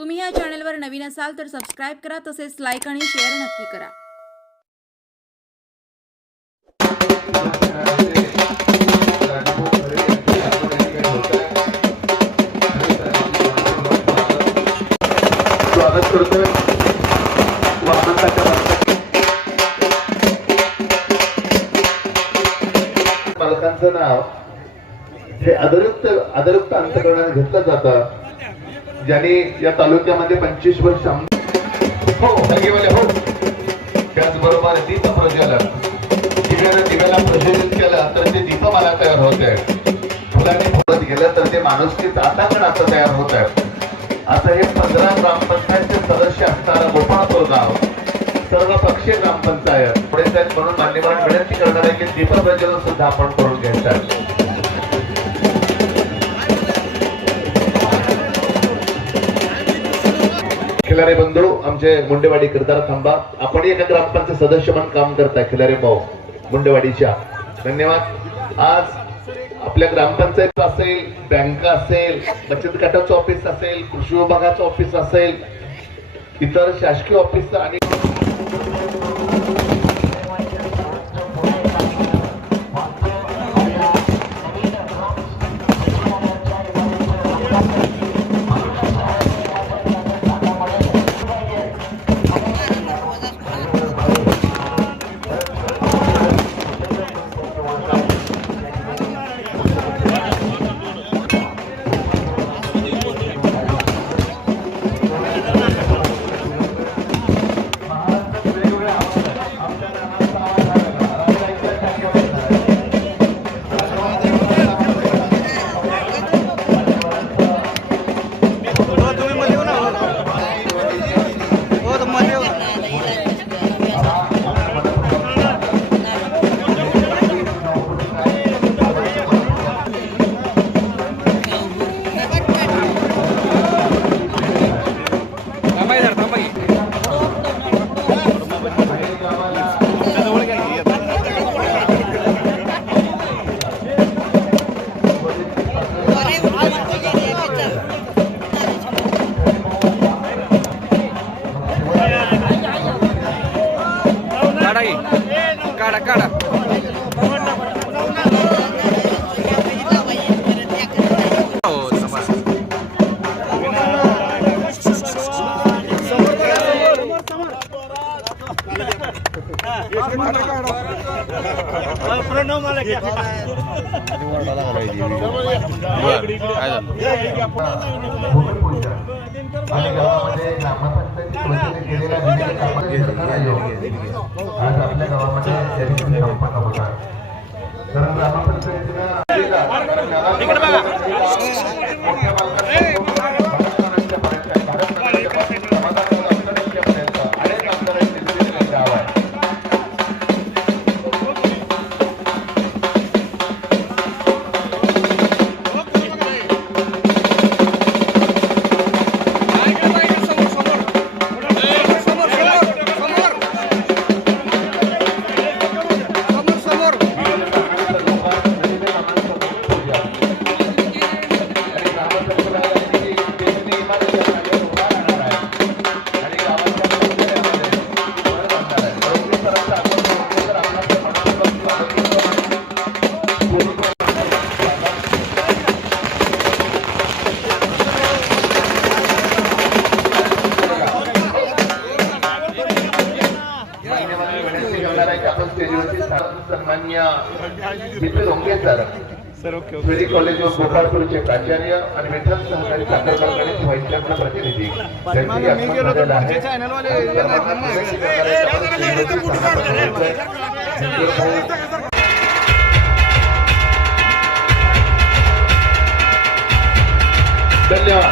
तुम्ही या चॅनलवर नवीन असाल तर सबस्क्राईब करा तसेच लाईक आणि शेअर नक्की करा. स्वागत करतोय. नाव. हे अदरुक्त अदरुक्त अंतकरणाने घेतलं जातं ज्यांनी या तालुक्यामध्ये पंचवीस वर्ष हो हो. त्याचबरोबर दीप प्रज्वलन. दिव्यानं दिव्याला प्रज्वलित केलं तर ते दीपमाला तयार होत आहे फुलाने फुलत गेलं तर ते माणुसकीच आता पण असं तयार होत आहे आता हे पंधरा ग्रामपंचायतचे सदस्य असणारा गोपाळपूर गाव सर्व पक्षीय ग्रामपंचायत पुढे साहेब म्हणून मान्यवर विनंती करणार आहे की दीप प्रज्वलन सुद्धा आपण करून घ्यायचं खिलारे बंधू आमचे मुंडेवाडी करताना थांबा. आपण एका ग्रामपंचायत सदस्य म्हणून काम करताय खिलारे भाऊ मुंडेवाडीच्या. धन्यवाद. आज आपल्या ग्रामपंचायत असेल बँक असेल बचत गटाचं ऑफिस असेल कृषी विभागाचं ऑफिस असेल इतर शासकीय ऑफिस आणि आज आपल्या गावामध्ये कारण ग्रामपंचायतीनं मोठ्या सन्मान्य मित्र सर कॉलेज ऑफ गोपाळपूरचे प्राचार्य आणि विठ्ठल सहकारी साखर कारखान्याचे प्रतिनिधी. त्यांची. धन्यवाद.